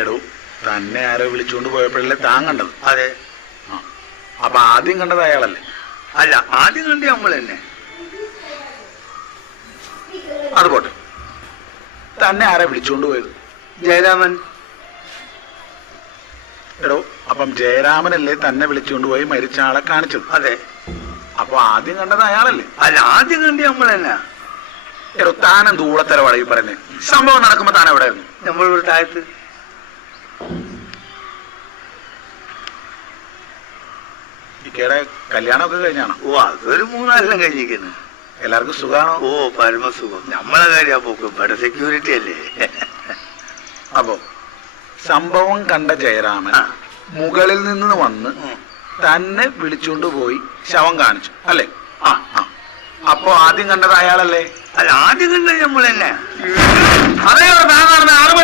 എടോ തന്നെ ആരോ വിളിച്ചുകൊണ്ട് പോയപ്പോഴല്ലേ താൻ കണ്ടത്? അതെ. അപ്പൊ ആദ്യം കണ്ടത് അയാളല്ലേ? അല്ല, ആദ്യം കണ്ടി നമ്മൾ തന്നെ. അത് പോട്ടെ, തന്നെ ആരാ വിളിച്ചുകൊണ്ട് പോയത്? ജയരാമൻ. എടോ അപ്പം ജയരാമനല്ലേ തന്നെ വിളിച്ചുകൊണ്ട് പോയി മരിച്ച ആളെ കാണിച്ചത്? അതെ. അപ്പൊ ആദ്യം കണ്ടത് അയാളല്ലേ? അല്ല, ആദ്യം കണ്ടി നമ്മൾ തന്നെ. എടോ താനും ദൂളത്തര വഴി പറഞ്ഞേ. സംഭവം നടക്കുമ്പോ താൻ എവിടെയായിരുന്നു? നമ്മൾ ഒരു താഴത്ത്. ഇക്കയുടെ കല്യാണമൊക്കെ കഴിഞ്ഞാണോ? ഓ, അതൊരു 3-4 കഴിഞ്ഞിരിക്കുന്നു. എല്ലാവർക്കും സുഖാണോ? ഓ, പരമസുഖം. നമ്മളെ കാര്യം പോക്കും ഇവിടെ സെക്യൂരിറ്റി അല്ലേ. അപ്പോ സംഭവം കണ്ട ജയരാമൻ മുകളിൽ നിന്ന് വന്ന് തന്നെ വിളിച്ചുകൊണ്ട് പോയി ശവം കാണിച്ചു അല്ലേ? ആ. അപ്പൊ ആദ്യം കണ്ടത് അയാളല്ലേ? അല്ല, ആദ്യം കണ്ടത് നമ്മൾ തന്നെ. അതേ ആറ്